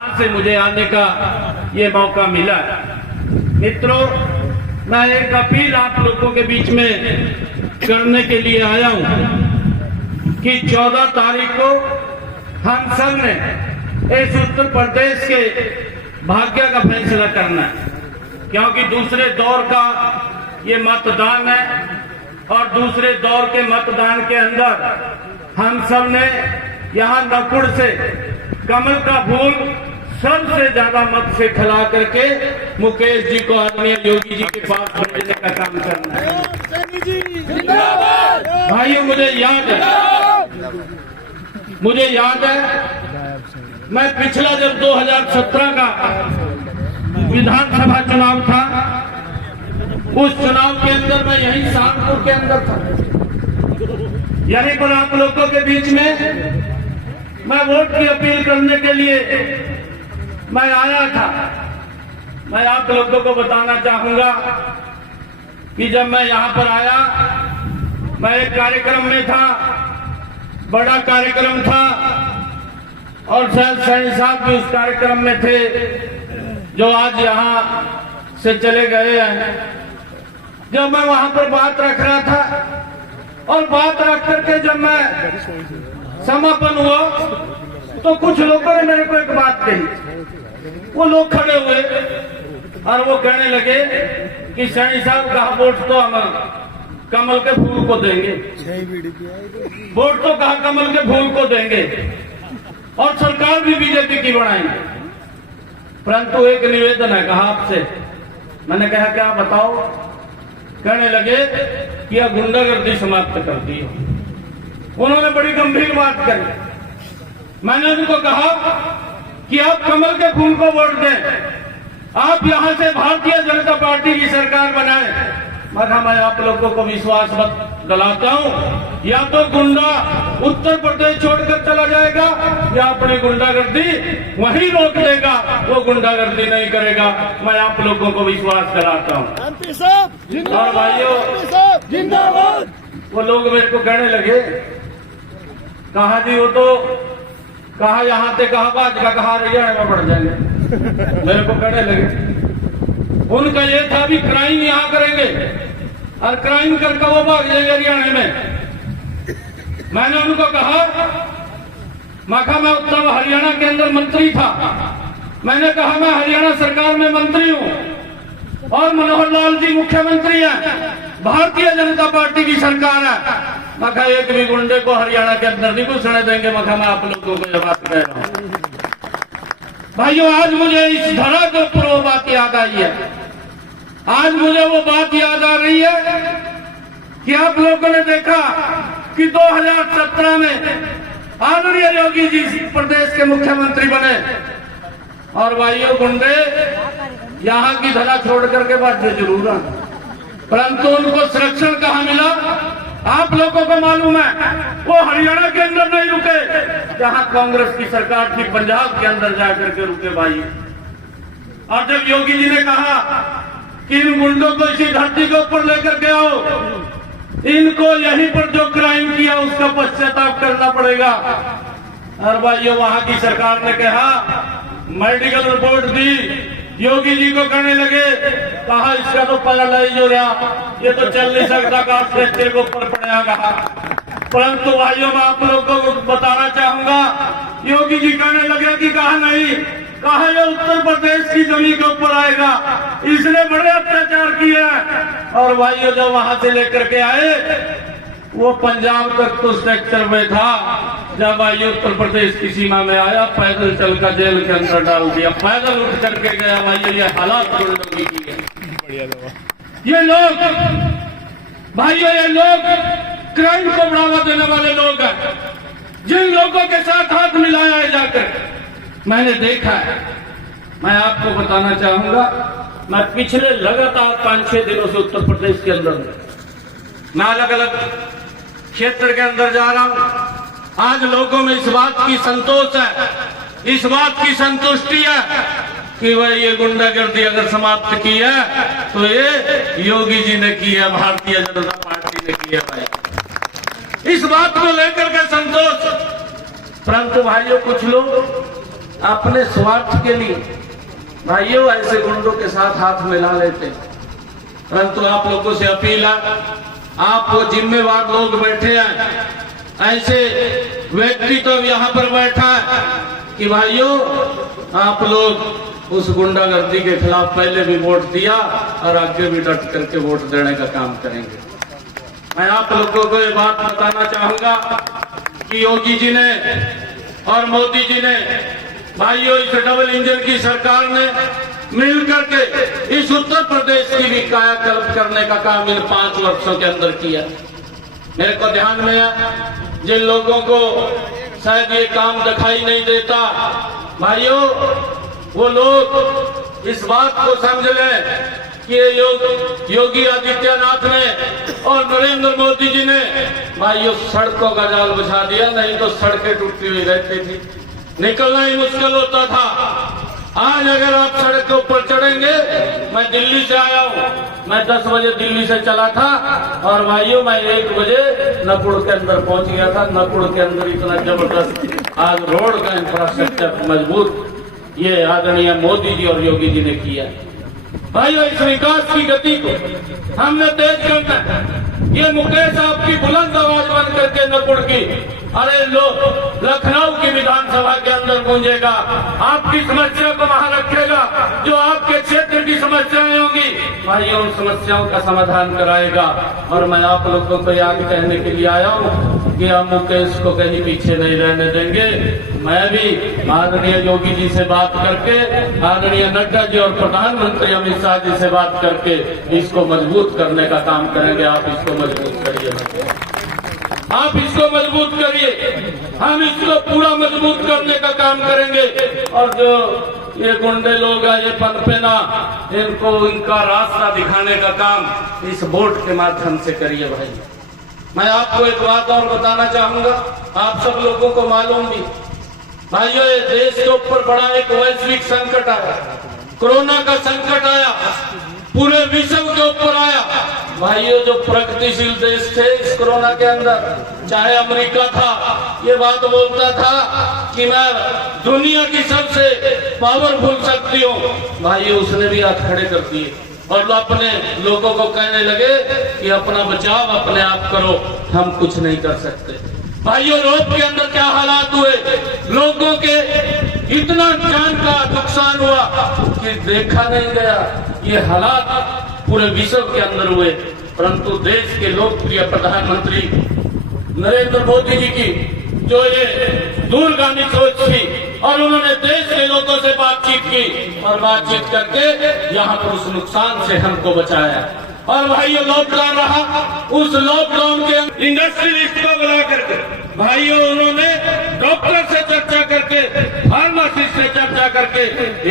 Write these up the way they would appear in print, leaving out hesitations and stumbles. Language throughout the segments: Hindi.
से मुझे आने का ये मौका मिला। मित्रों, मैं एक अपील आप लोगों के बीच में करने के लिए आया हूं कि 14 तारीख को हम सब ने इस उत्तर प्रदेश के भाग्य का फैसला करना है, क्योंकि दूसरे दौर का ये मतदान है और दूसरे दौर के मतदान के अंदर हम सब ने यहाँ नकुड़ से कमल का फूल सबसे ज्यादा मत से खिला करके मुकेश जी को आदरणीय योगी जी के पास भेजने का काम करना है। भाइयों, मुझे याद है मैं पिछला जब 2017 का विधानसभा चुनाव था, उस चुनाव के अंदर मैं यहीं शाहपुर के अंदर था, यहीं पर आप लोगों के बीच में मैं वोट की अपील करने के लिए मैं आया था। मैं आप लोगों को बताना चाहूंगा कि जब मैं यहां पर आया, मैं एक कार्यक्रम में था, बड़ा कार्यक्रम था, और शायद सैनी साहब भी उस कार्यक्रम में थे जो आज यहां से चले गए हैं। जब मैं वहां पर बात रख रहा था और बात रख करके जब मैं समापन हुआ तो कुछ लोगों ने मेरे को एक बात कही। वो लोग खड़े हुए और वो कहने लगे कि सैनी साहब कहा वोट तो हम कमल के फूल को देंगे, वोट तो कहा कमल के फूल को देंगे और सरकार भी बीजेपी की बनाएंगे। परंतु एक निवेदन है, कहा आपसे। मैंने कहा क्या बताओ? कहने लगे कि यह गुंडागर्दी समाप्त कर दी हो। उन्होंने बड़ी गंभीर बात करी। मैंने उनको कहा कि आप कमल के फूल को वोट दें, आप यहां से भारतीय जनता पार्टी की सरकार बनाएं। मगर मैं आप लोगों को विश्वास दिलाता हूं, या तो गुंडा उत्तर प्रदेश छोड़कर चला जाएगा या अपनी गुंडागर्दी वहीं रोक देगा, वो गुंडागर्दी नहीं करेगा। मैं आप लोगों को विश्वास दिलाता हूं। और भाइयों, जिंदाबाद। वो लोग मेरे को कहने लगे, कहा जी वो तो कहा यहाँ से कहा भाजपा कहा हरियाणा में बढ़ जाएंगे। मेरे को कहने लगे, उनका ये था भी क्राइम यहाँ करेंगे और क्राइम करके वो भाग जाएंगे हरियाणा में। मैंने उनको कहा, मैं तब हरियाणा के अंदर मंत्री था। मैंने कहा मैं हरियाणा सरकार में मंत्री हूँ और मनोहर लाल जी मुख्यमंत्री हैं, भारतीय जनता पार्टी की सरकार है। मैं एक भी गुंडे को हरियाणा के अंदर नहीं घुसने देंगे। मैं आप लोगों को यह बात कह रहा हूँ। भाइयों, आज मुझे इस धरा के ऊपर वो बात याद आई है। आज मुझे वो बात याद आ रही है कि आप लोगों ने देखा कि 2017 में आदरणीय योगी जी प्रदेश के मुख्यमंत्री बने और भाइयों गुंडे यहाँ की धरा छोड़ करके बात जरूर है, परंतु उनको संरक्षण कहाँ मिला आप लोगों को मालूम है। वो हरियाणा के अंदर नहीं रुके जहां कांग्रेस की सरकार थी, पंजाब के अंदर जाकर के रुके भाई। और जब योगी जी ने कहा कि इन गुंडों को इसी धरती के ऊपर लेकर के आओ, इनको यहीं पर जो क्राइम किया उसका पश्चाताप करना पड़ेगा। और भाइयों, वहां की सरकार ने कहा, मेडिकल रिपोर्ट दी, योगी जी को कहने लगे, कहा इसका तो पैरालाइज हो रहा, ये तो चल नहीं सकता, का स्ट्रेचर के ऊपर पड़ेगा। परंतु भाइयों, मैं आप लोगों को बताना चाहूंगा, योगी जी कहने लगे कि कहा नहीं, कहा ये उत्तर प्रदेश की जमीन के ऊपर आएगा, इसने बड़े अत्याचार किए हैं। और भाइयों, जब वहां से लेकर के आए, वो पंजाब तक तो स्ट्रक्चर में था, जब भाई उत्तर प्रदेश की सीमा में आया, पैदल चलकर जेल के अंदर डाल दिया, पैदल उठ करके गया। भाई ये हालात की है। ये लोग भाइयों, ये लोग क्राइम को बढ़ावा देने वाले लोग हैं, जिन लोगों के साथ हाथ मिलाया है जाकर मैंने देखा है। मैं आपको बताना चाहूंगा, मैं पिछले लगातार 5-6 दिनों से उत्तर प्रदेश के अंदर मैं अलग अलग क्षेत्र के अंदर जा रहा हूं। आज लोगों में इस बात की संतोष है, इस बात की संतुष्टि है कि भाई ये गुंडागर्दी अगर समाप्त की है तो ये योगी जी ने की है, भारतीय जनता पार्टी ने की है। भाई इस बात को लेकर के संतोष। परंतु भाइयों, कुछ लोग अपने स्वार्थ के लिए भाइयों ऐसे गुंडों के साथ हाथ मिला लेते। परंतु आप लोगों से अपील है, आप वो जिम्मेवार लोग बैठे हैं, ऐसे व्यक्ति तो यहाँ पर बैठा है कि भाइयों आप लोग उस गुंडागर्दी के खिलाफ पहले भी वोट दिया और आगे भी डट करके वोट देने का काम करेंगे। मैं आप लोगों को ये बात बताना चाहूंगा कि योगी जी ने और मोदी जी ने भाइयों इस डबल इंजन की सरकार ने मिलकर के इस उत्तर प्रदेश की भी कायाकल्प करने का काम इन 5 वर्षों के अंदर किया। मेरे को ध्यान में है, जिन लोगों को शायद ये काम दिखाई नहीं देता, भाइयों वो लोग इस बात को समझ लें कि योगी आदित्यनाथ ने और नरेंद्र मोदी जी ने भाइयों सड़कों का जाल बिछा दिया, नहीं तो सड़कें टूटी हुई रहती थी, निकलना ही मुश्किल होता था। आज अगर आप सड़क के ऊपर चढ़ेंगे, मैं दिल्ली से आया हूँ, मैं 10 बजे दिल्ली से चला था और भाइयों मैं 1 बजे नकुड़ के अंदर पहुंच गया था। नकुड़ के अंदर इतना जबरदस्त आज रोड का इंफ्रास्ट्रक्चर मजबूत ये आदरणीय मोदी जी और योगी जी ने किया। भाइयों इस विकास की गति को हमने तेज करना है। ये मुकेश आपकी बुलंद आवाज बंद करके नकुड़ की, अरे लोग लखनऊ की विधानसभा के अंदर गूंजेगा, आपकी समस्या को वहां रखेगा, जो आपके क्षेत्र की समस्याएं होंगी भाइयों उन समस्याओं का समाधान कराएगा। और मैं आप लोगों को याद कहने के लिए आया हूँ कि हम मुकेश को कहीं पीछे नहीं रहने देंगे। मैं भी आदरणीय योगी जी से बात करके, आदरणीय नड्डा जी और प्रधानमंत्री अमित शाह जी से बात करके इसको मजबूत करने का काम करेंगे। आप इसको मजबूत करिए, आप इसको मजबूत करिए, हम इसको पूरा मजबूत करने का काम करेंगे। और जो ये गुंडे लोग हैं, ये पनपेना, इनको इनका रास्ता दिखाने का काम इस वोट के माध्यम से करिए। भाई मैं आपको एक बात और बताना चाहूंगा, आप सब लोगों को मालूम भी भाइयों ये देश के ऊपर बड़ा एक वैश्विक संकट आया, कोरोना का संकट आया, पूरे विश्व के ऊपर आया। भाइयों जो प्रगतिशील देश थे इस कोरोना के अंदर, चाहे अमेरिका था, ये बात बोलता था कि मैं दुनिया की सबसे पावरफुल शक्ति हूँ, भाइयों उसने भी हाथ खड़े कर दिए और अपने लोगों को कहने लगे कि अपना बचाव अपने आप करो, हम कुछ नहीं कर सकते। भाइयों यूरोप के अंदर क्या हालात हुए, लोगों के इतना जान का नुकसान हुआ कि देखा नहीं गया। ये हालात पूरे विश्व के अंदर हुए, परंतु देश के लोकप्रिय प्रधानमंत्री नरेंद्र मोदी जी की जो ये दूरगामी सोच थी और उन्होंने देश के लोगों से बातचीत की और बातचीत करके यहाँ पर उस नुकसान से हमको बचाया। और भाइयों लॉकडाउन रहा, उस लॉकडाउन के इंडस्ट्रियलिस्ट को बुला करके भाइयों उन्होंने डॉक्टर से चर्चा करके, फार्मासिस्ट से चर्चा करके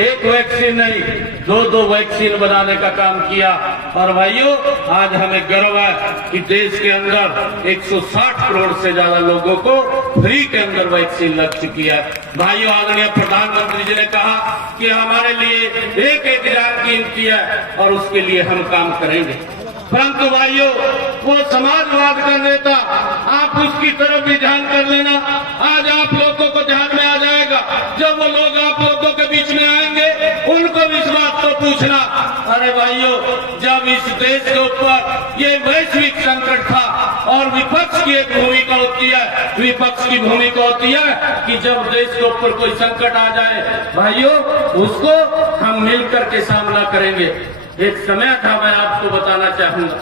एक वैक्सीन नहीं 2-2 वैक्सीन बनाने का काम किया। और भाइयों आज हमें गर्व है कि देश के अंदर 160 करोड़ से ज्यादा लोगों को फ्री के अंदर वैक्सीन लग चुकी है। भाइयों आदरणीय प्रधानमंत्री जी ने कहा कि हमारे लिए एक जान कीमती है और उसके लिए हम काम करेंगे। परंतु भाइयों वो समाजवाद का नेता, आप उसकी तरफ भी ध्यान कर लेना। आज आप लोगों को ध्यान में आ जाएगा, जब वो लोग आप लोगों के बीच में आएंगे उनको भी इस बात को पूछना, अरे भाइयों जब इस देश के ऊपर ये वैश्विक संकट था और विपक्ष की एक भूमिका होती है, विपक्ष की भूमिका होती है कि जब देश के ऊपर कोई संकट आ जाए भाइयों उसको हम मिलकर के सामना करेंगे। एक समय था, मैं आपको बताना चाहूंगा,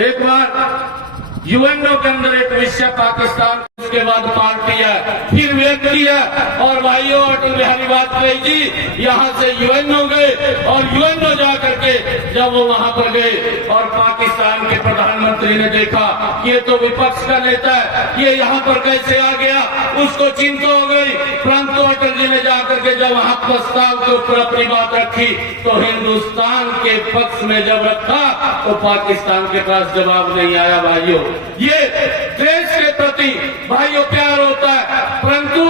एक बार यूएनओ के अंदर एक विषय पाकिस्तान, उसके बाद पार्टी है, फिर व्यक्ति है, और भाइयों अटल बिहारी वाजपेयी जी यहाँ से यूएनओ गए और यूएनओ जा करके जब वो वहां पर गए और पाकिस्तान के प्रधानमंत्री ने देखा कि ये तो विपक्ष का नेता है, ये यहाँ पर कैसे आ गया, उसको चिंता हो गई। परंतु अटल जी ने जाकर के जब वहां प्रस्ताव के ऊपर अपनी बात रखी तो हिंदुस्तान के पक्ष में जब रखा तो पाकिस्तान के पास जवाब नहीं आया। भाइयों ये देश के प्रति भाइयों प्यार होता है, परंतु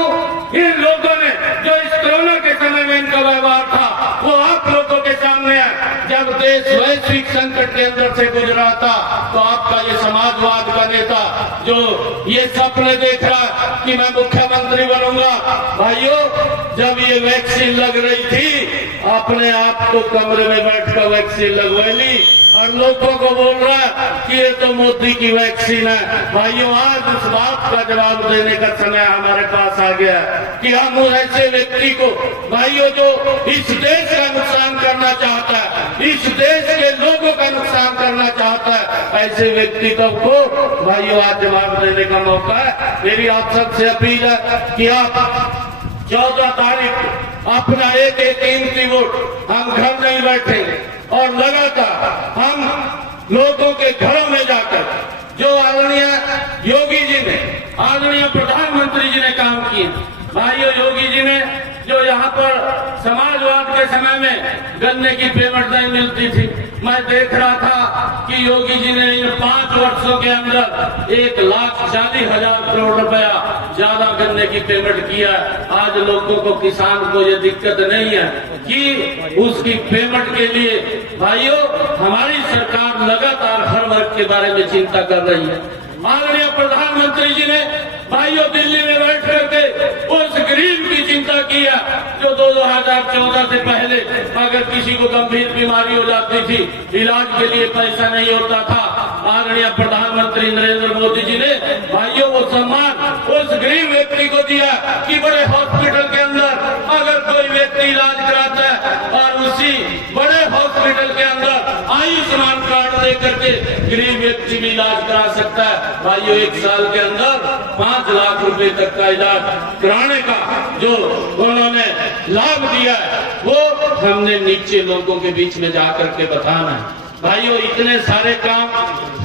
इन लोगों ने जो इस कोरोना के समय में इनका व्यवहार था वो आप लोगों के सामने है। जब देश वैश्विक संकट के अंदर से गुजरा था तो आपका ये समाजवाद का नेता जो ये सपने देख रहा है कि मैं मुख्यमंत्री बनूंगा, भाइयों जब ये वैक्सीन लग रही थी, अपने आप तो कमरे में बैठकर वैक्सीन लगवा ली और लोगों को बोल रहा है कि ये तो मोदी की वैक्सीन है। भाइयों, आज उस बात का जवाब देने का समय हमारे पास आ गया कि हम ऐसे व्यक्ति को, भाइयों, जो इस देश का नुकसान करना चाहता है, इस देश के लोगों का नुकसान करना चाहता है, ऐसे व्यक्ति को भाइयों आज जवाब देने का मौका है। मेरी आप सबसे अपील है कि आप 14 तारीख को अपना एक कीमती वोट, हम घर नहीं बैठे और लगातार हम लोगों के घरों में जाकर जो आदरणीय योगी जी ने, आदरणीय प्रधानमंत्री जी ने काम किए, भाइयों, योगी जी ने जो यहाँ पर समाजवाद के समय में गन्ने की पेमेंट नहीं मिलती थी, मैं देख रहा था कि योगी जी ने इन 5 वर्षों के अंदर 1,40,000 करोड़ रुपया ज्यादा गन्ने की पेमेंट किया। आज लोगों को, किसान को ये दिक्कत नहीं है कि उसकी पेमेंट के लिए, भाइयों, हमारी सरकार लगातार हर वर्ग के बारे में चिंता कर रही है। माननीय प्रधानमंत्री जी ने, भाइयों, दिल्ली में बैठ करके उस गरीब की चिंता किया जो 2014 से पहले अगर किसी को गंभीर बीमारी हो जाती थी, इलाज के लिए पैसा नहीं होता था, माननीय प्रधानमंत्री नरेंद्र मोदी जी ने, भाइयों, वो सम्मान उस गरीब व्यक्ति को दिया कि बड़े हॉस्पिटल के अंदर अगर कोई व्यक्ति इलाज कराता है और उसी बड़े हॉस्पिटल के अंदर आयुष्मान कार्ड दे करके गरीब व्यक्ति भी इलाज करा सकता है। भाइयों, 1 साल के अंदर 5 लाख रुपए तक का इलाज कराने का जो उन्होंने लाभ दिया है, वो हमने नीचे लोगों के बीच में जाकर के बताना है। भाइयों, इतने सारे काम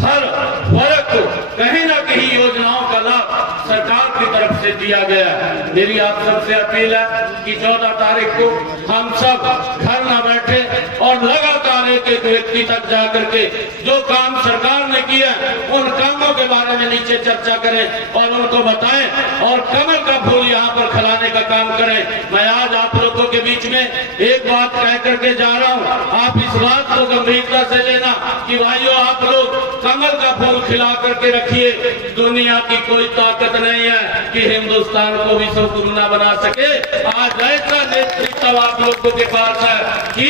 हर वर्ग को कहीं ना कहीं योजनाओं का लाभ सरकार की तरफ से दिया गया है। मेरी आप सबसे अपील है कि 14 तारीख को हम सब घर न बैठे और लगातार एक व्यक्ति तक जाकर के जो काम सरकार ने किया उन कामों के बारे में नीचे चर्चा करें और उनको बताएं और कमल का फूल यहाँ पर खिलाने का काम करें। मैं आज आप लोगों के बीच में एक बात कह करके जा रहा हूँ, आप इस बात को गंभीरता से लेना कि भाइयों, आप लोग कमल का फूल खिला करके रखिए। दुनिया की कोई ताकत नहीं है कि हिंदुस्तान को विश्व गुरु न बना सके। आज ऐसा नेतृत्व आप लोगों के पास है कि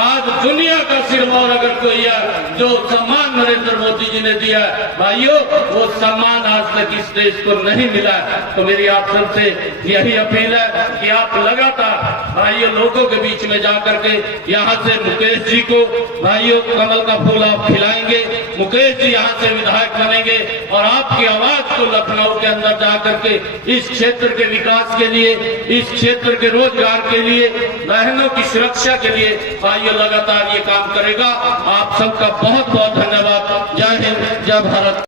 आज दुनिया का सिरमौर अगर कोई है, जो सम्मान नरेंद्र मोदी जी ने दिया, भाइयों, वो सम्मान आज तक इस देश को नहीं मिला। तो मेरी आप सबसे यही अपील है कि आप लगातार, भाइयों, लोगों के बीच में जाकर के यहाँ से मुकेश जी को, भाइयों, कमल का फूल आप खिलाएंगे। मुकेश जी यहाँ से विधायक बनेंगे और आपकी आवाज को लखनऊ के अंदर जाकर के इस क्षेत्र के विकास के लिए, इस क्षेत्र के रोजगार के लिए, बहनों की सुरक्षा के लिए, भाइयों, लगातार ये काम करेगा। आप सबका बहुत बहुत धन्यवाद। जय हिंद, जय भारत।